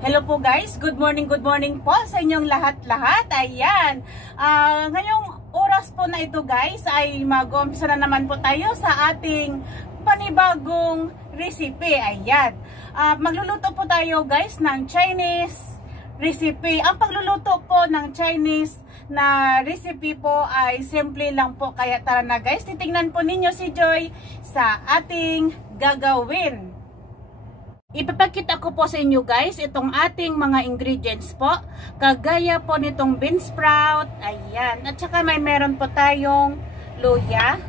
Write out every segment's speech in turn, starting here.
Hello po guys, good morning po sa inyong lahat-lahat. Ayan, ngayong oras po na ito guys ay mag-umpisa na naman po tayo sa ating panibagong recipe. Ayan, magluluto po tayo guys ng Chinese recipe. Ang pagluluto po ng Chinese na recipe po ay simple lang po. Kaya tara na guys, titingnan po ninyo si Joy sa ating gagawin. Ipapakita ko po sa inyo guys itong ating mga ingredients po. Kagaya po nitong bean sprout. Ayan. At saka may meron po tayong luya.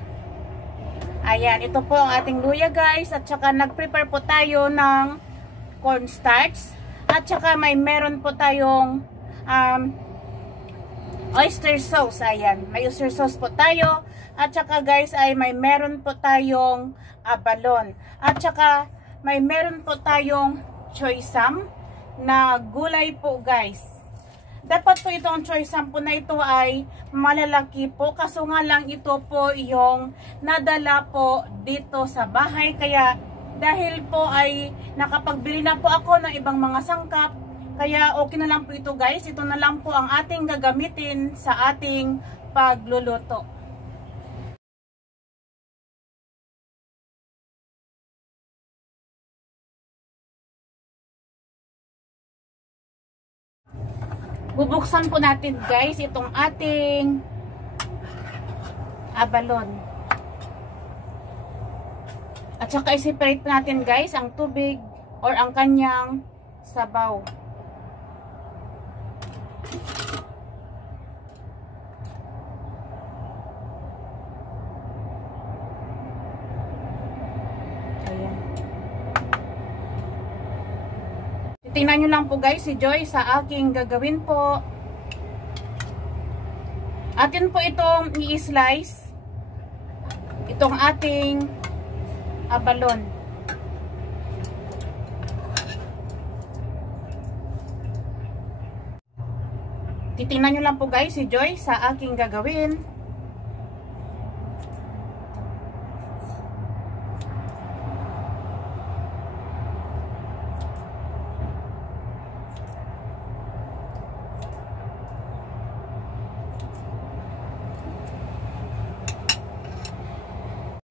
Ayan. Ito po ang ating luya guys. At saka nag-prepare po tayo ng cornstarch. At saka may meron po tayong oyster sauce. Ayan. May oyster sauce po tayo. At saka guys ay may meron po tayong abalone. At saka may meron po tayong choy sam na gulay po guys. Dapat po itong choy sam po na ito ay malalaki po. Kaso nga lang ito po yung nadala po dito sa bahay. Kaya dahil po ay nakapagbili na po ako ng ibang mga sangkap. Kaya okay na lang po ito guys. Ito na lang po ang ating gagamitin sa ating pagluluto. Bubuksan po natin guys itong ating abalone. At saka i-separate natin guys ang tubig or ang kanyang sabaw. Ayan. Tingnan nyo lang po guys si Joy sa aking gagawin po. Atin po itong i-slice. Itong ating abalone. Titingnan nyo lang po guys si Joy sa aking gagawin.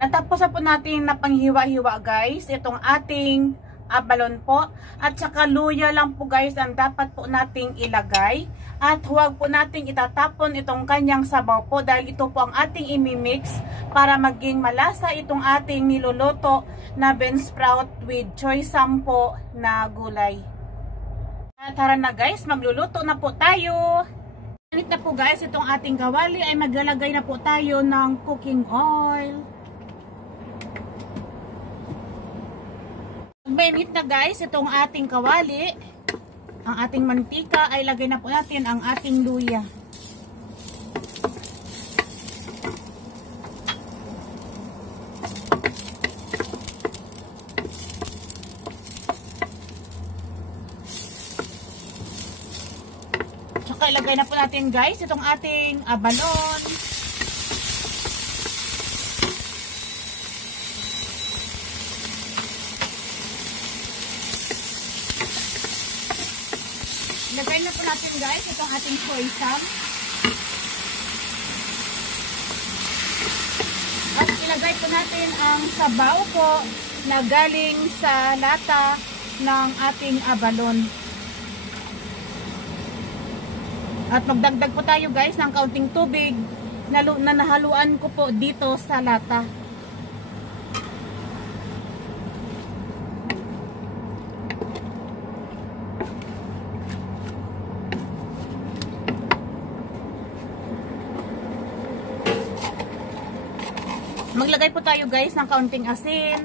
Natapos na po natin na panghiwa-hiwa guys itong ating abalone po. At saka luya lang po guys ang dapat po nating ilagay. At huwag po nating itatapon itong kanyang sabaw po dahil ito po ang ating imimix para maging malasa itong ating niluluto na bean sprout with choy sam po na gulay. Tara na guys, magluluto na po tayo. Ganit na po guys itong ating kawali ay maglalagay na po tayo ng cooking oil. Mainit na guys itong ating kawali, ang ating mantika ay lagay na po natin ang ating luya. Tsaka ilagay na po natin guys itong ating abalone. Ilagay na po natin guys itong ating choy sam. At ilagay po natin ang sabaw po na galing sa lata ng ating abalone. At magdagdag po tayo guys ng kaunting tubig na nahaluan ko po dito sa lata. Maglagay po tayo guys ng kaunting asin.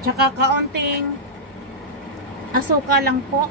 Tsaka kaunting asukal lang po.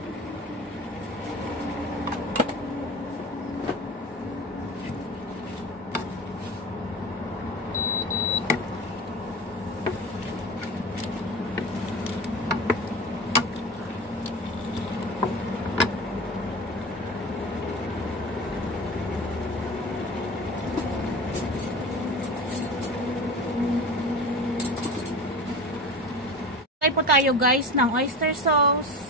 Try po tayo guys ng oyster sauce.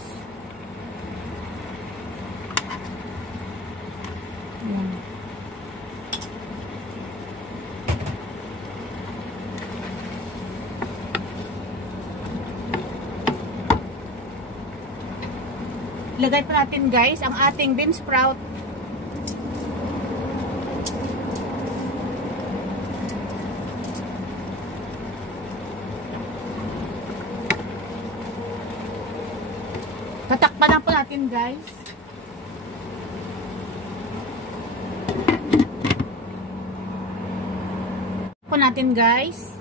Ayan. Ilagay pa natin guys ang ating bean sprout. Tatakpan na po natin guys. Po natin guys.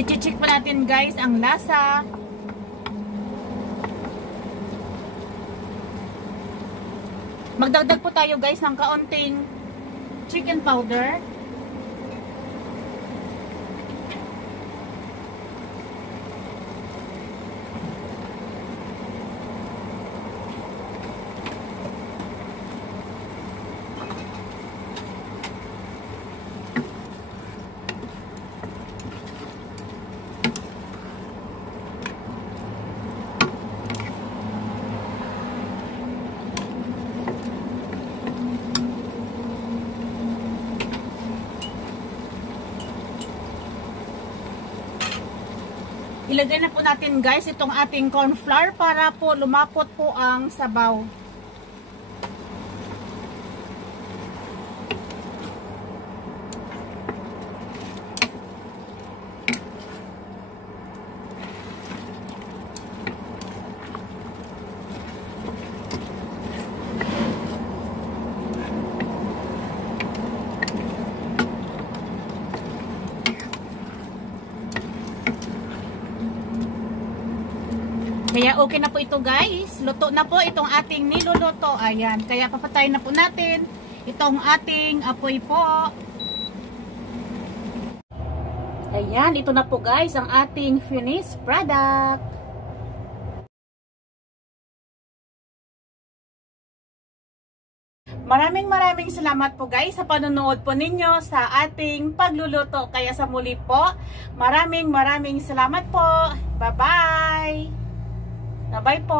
I-check pa natin guys ang lasa. Magdagdag po tayo guys ng kaunting chicken powder. Ilagay na po natin guys itong ating corn flour para po lumapot po ang sabaw. Kaya okay na po ito guys. Luto na po itong ating niluluto. Ayan. Kaya papatayin na po natin itong ating apoy po. Ayan. Ito na po guys ang ating finished product. Maraming salamat po guys sa panonood po ninyo sa ating pagluluto. Kaya sa muli po, maraming salamat po. Bye-bye! Bye-bye po!